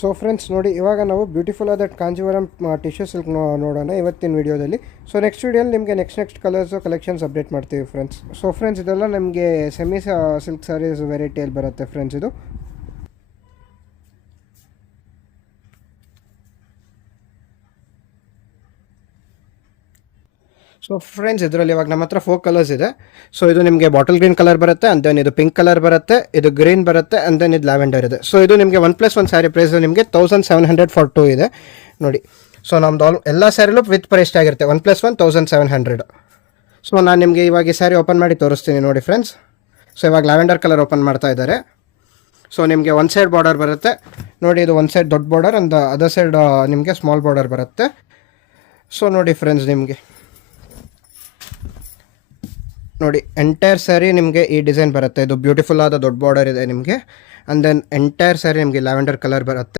So friends ನೋಡಿ, ಇವಾಗ ನಾವು ಬ್ಯೂಟಿಫುಲ್ ಆದ ಕಾಂಜೀವರಂ ಟಿಶ್ಯೂ ಸಿಲ್ಕ್ ನೋಡೋಣ ಇವತ್ತಿನ ವಿಡಿಯೋದಲ್ಲಿ. ಸೊ ನೆಕ್ಸ್ಟ್ ವಿಡಿಯೋಲಿ ನಿಮಗೆ ನೆಕ್ಸ್ಟ್ ಕಲರ್ಸು ಕಲೆಕ್ಷನ್ಸ್ ಅಪ್ಡೇಟ್ ಮಾಡ್ತೀವಿ ಫ್ರೆಂಡ್ಸ್. ಸೊ ಫ್ರೆಂಡ್ಸ್, ಇದೆಲ್ಲ ನಮಗೆ ಸೆಮಿ ಸಿಲ್ಕ್ ಸ್ಯಾರೀಸ್ ವೆರೈಟಿಯಲ್ಲಿ ಬರುತ್ತೆ ಫ್ರೆಂಡ್ಸ್ ಇದು. ಸೊ ಫ್ರೆಂಡ್ಸ್, ಇದರಲ್ಲಿ ಇವಾಗ ನಮ್ಮ ಹತ್ರ 4 ಕಲರ್ಸ್ ಇದೆ. ಸೊ ಇದು ನಿಮಗೆ ಬಾಟಲ್ ಗ್ರೀನ್ ಕಲರ್ ಬರುತ್ತೆ, ಆ್ಯಂಡ್ ದೆನ್ ಇದು ಪಿಂಕ್ ಕಲರ್ ಬರುತ್ತೆ, ಇದು ಗ್ರೀನ್ ಬರುತ್ತೆ, ಆ್ಯಂಡ್ ದೆನ್ ಇದು ಲ್ಯಾವೆಂಡರ್ ಇದೆ. ಸೊ ಇದು ನಿಮಗೆ 1+1 ಸ್ಯಾರಿ ಪ್ರೈಸ್ ನಿಮಗೆ 1700 ಫಾರ್ 2 ಇದೆ ನೋಡಿ. ಸೊ ನಮ್ದು ಎಲ್ಲ ಸ್ಯಾರಿಲೂ ವಿತ್ ಪ್ರೈಸ್ ಆಗಿರುತ್ತೆ 1+1 1700. ಸೊ ನಾನು ನಿಮಗೆ ಇವಾಗ ಈ ಸ್ಯಾರಿ ಓಪನ್ ಮಾಡಿ ತೋರಿಸ್ತೀನಿ ನೋಡಿ ಫ್ರೆಂಡ್ಸ್. ಸೊ ಇವಾಗ ಲ್ಯಾವೆಂಡರ್ ಕಲರ್ ಓಪನ್ ಮಾಡ್ತಾ ಇದ್ದಾರೆ. ಸೊ ನಿಮಗೆ ಒಂದು ಸೈಡ್ ಬಾರ್ಡರ್ ಬರುತ್ತೆ ನೋಡಿ, ಇದು ಒಂದು ಸೈಡ್ ದೊಡ್ಡ ಬಾರ್ಡರ್, ಅಂಡ್ ಅದರ್ ಸೈಡ್ ನಿಮಗೆ ಸ್ಮಾಲ್ ಬಾರ್ಡರ್ ಬರುತ್ತೆ. ಸೊ ನೋಡಿ ಫ್ರೆಂಡ್ಸ್, ನಿಮಗೆ ನೋಡಿ ಎಂಟೈರ್ ಸ್ಯಾರಿ ನಿಮಗೆ ಈ ಡಿಸೈನ್ ಬರುತ್ತೆ. ಇದು ಬ್ಯೂಟಿಫುಲ್ ಆದ ದೊಡ್ಡ ಬಾರ್ಡರ್ ಇದೆ ನಿಮಗೆ, ಆ್ಯಂಡ್ ದೆನ್ ಎಂಟೈರ್ ಸ್ಯಾರಿ ನಿಮಗೆ ಲ್ಯಾವೆಂಡರ್ ಕಲರ್ ಬರುತ್ತೆ.